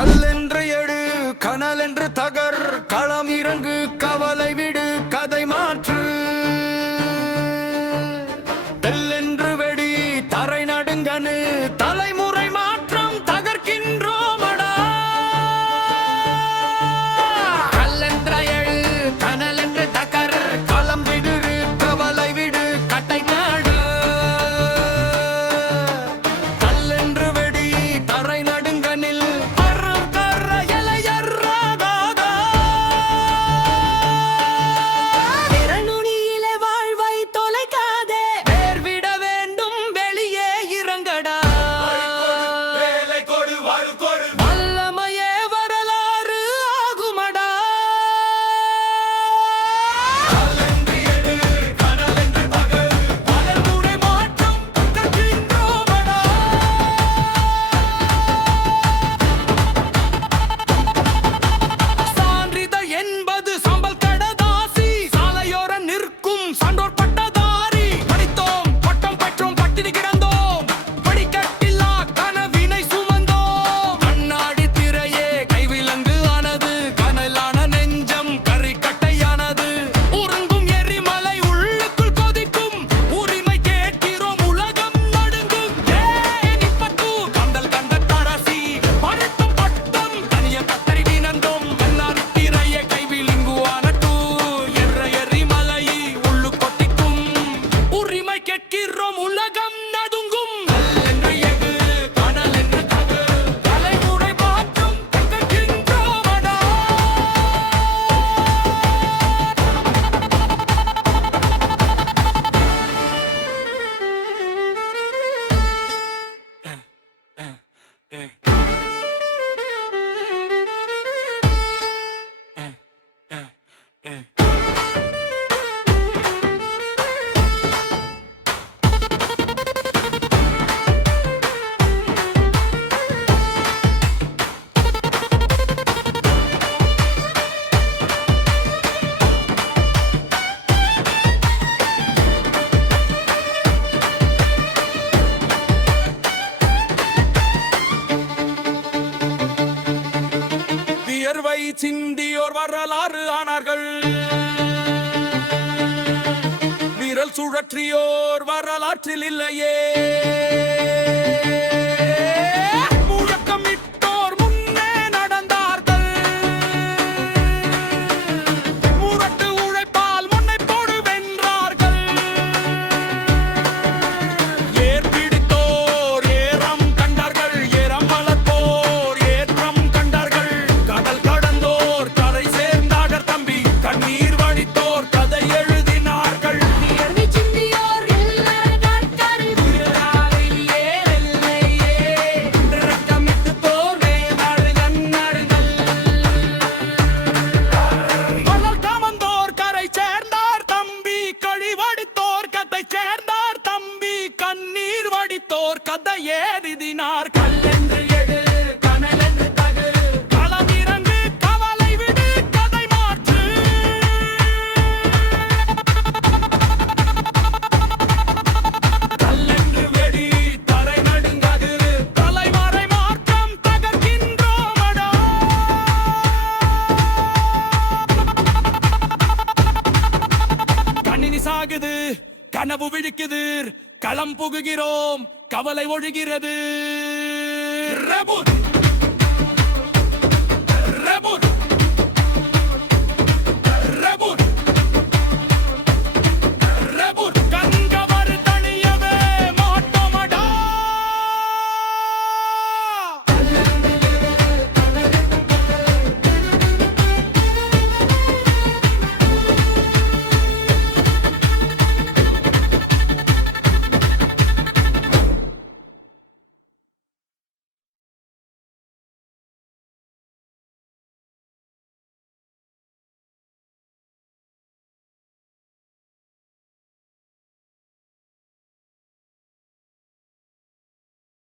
கல்லென்று எடு கனலென்று தகர் களம் இறங்கு கவலை விடு கதை மாற்று தெல்லென்று வெடி தரை நடுங்கனு தலைமுறை மாற்றம் தகர்க்கின்றோமடா கல்லென்ற எழு கனலென்று தகர் களம் விடு கவலை விடு கட்டை நாடு கல்லென்று வெடி தரை நடுங்கனில் சிந்தியோர் வரலாறு ஆனார்கள் விரல் சுழற்றியோர் வரலாற்றில் இல்லையே முழக்கமிட்டோர் முன்னே நடந்தார்கள் முரட்டு உழைப்பால் முன்னை போடு வென்றார்கள் ஏற்பிடித்தோர் ஏறம் கண்டார்கள் ஏறம் வளர்ப்போர் ஏற்றம் கண்டார்கள் கடல் கடந்தோர் கரை சேர்ந்தார்கள் தம்பி கண்ணீர் வடித்தோர் கதை எழுதினார்கள் கதை ஏறினார் கல்லென்று எடு கனலென்று தகு களம் இறங்கு கவலை விடு கதை மாற்று கல்லென்று வெடி தரை நடுங்கது தலைமறை மாற்றம் தகர்க்கின்றோமடா கணினி சாகுது கனவு விழிக்குது களம் புகுகிறோம் கவலை ஒழுகிறது.